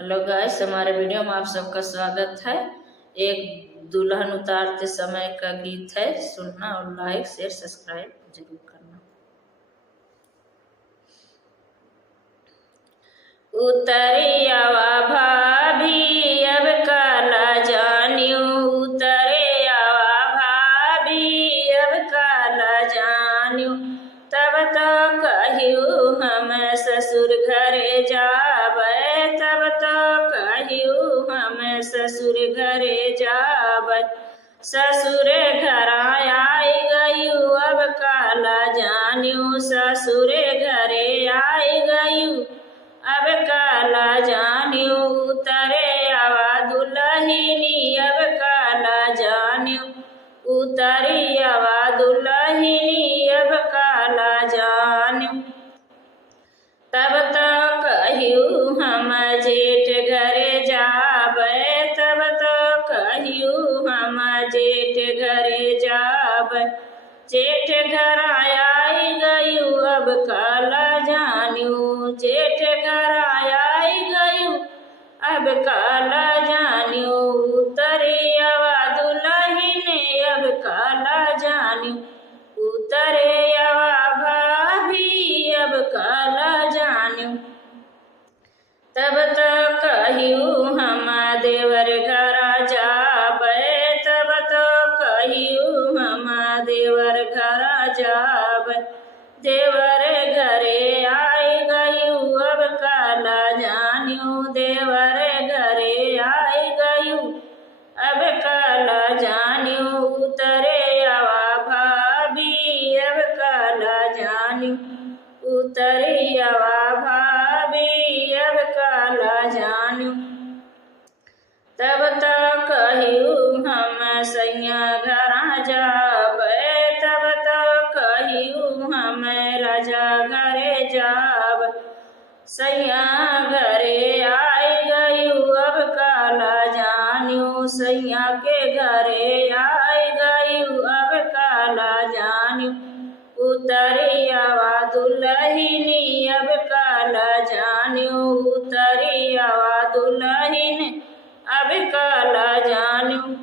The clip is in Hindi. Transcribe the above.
हेलो गाइस, हमारे वीडियो में आप सबका स्वागत है। एक दुल्हन उतारते समय का गीत है, सुनना और लाइक शेयर सब्सक्राइब जरूर करना। उतरे आवा भाभी अब काला जानियो, उतरे आवा भाभी अब काला जानियो। तब तो कहियो हम ससुर घरे जाबै, तब तो कहियो हम ससुर घरे जाबै। ससुर घर आई गयू अब काला जानियो, ससुर घरे आई गयू अब काला जानियो। उतरे आवा दुल्हनी अब काला जानियो, उतरी आवा दुल्हनी अब काला जानियो। तब तो कहियो हम जेठ घरे जाबै, तब तो कहियो हम जेठ घरे जाबै। जेठ घर आई गयू अब काला जानियो, जेठ घर आई गयू अब काला जानियो। उतरे आवा दुल्हन अब काला जानियो, उतरे आवा भाभी अब काला जानियो। तब तो कहियो हम देवर घर जाबै, तब तो कहियो हम देवर घर जाबै। देवर घरे आई गयू अब काला जानियो, देवर घरे आई गयू अब काला जानियो। उतरे आवा भाभी अब काला जानियो, उतरे आवा भाभी अब काला जानियो। तब तो कहियो हम सैया घर जाबै, तब तो कहियो हम राजा घरे जाबै। सैया घरे आई गयू अब काला जानियो, सैया के घरे आई गयू अब काला जानियो। उतरी आवा दुल्हनी अब काला जानियो, उतरी आवा दुल्हन अब काला जानियो।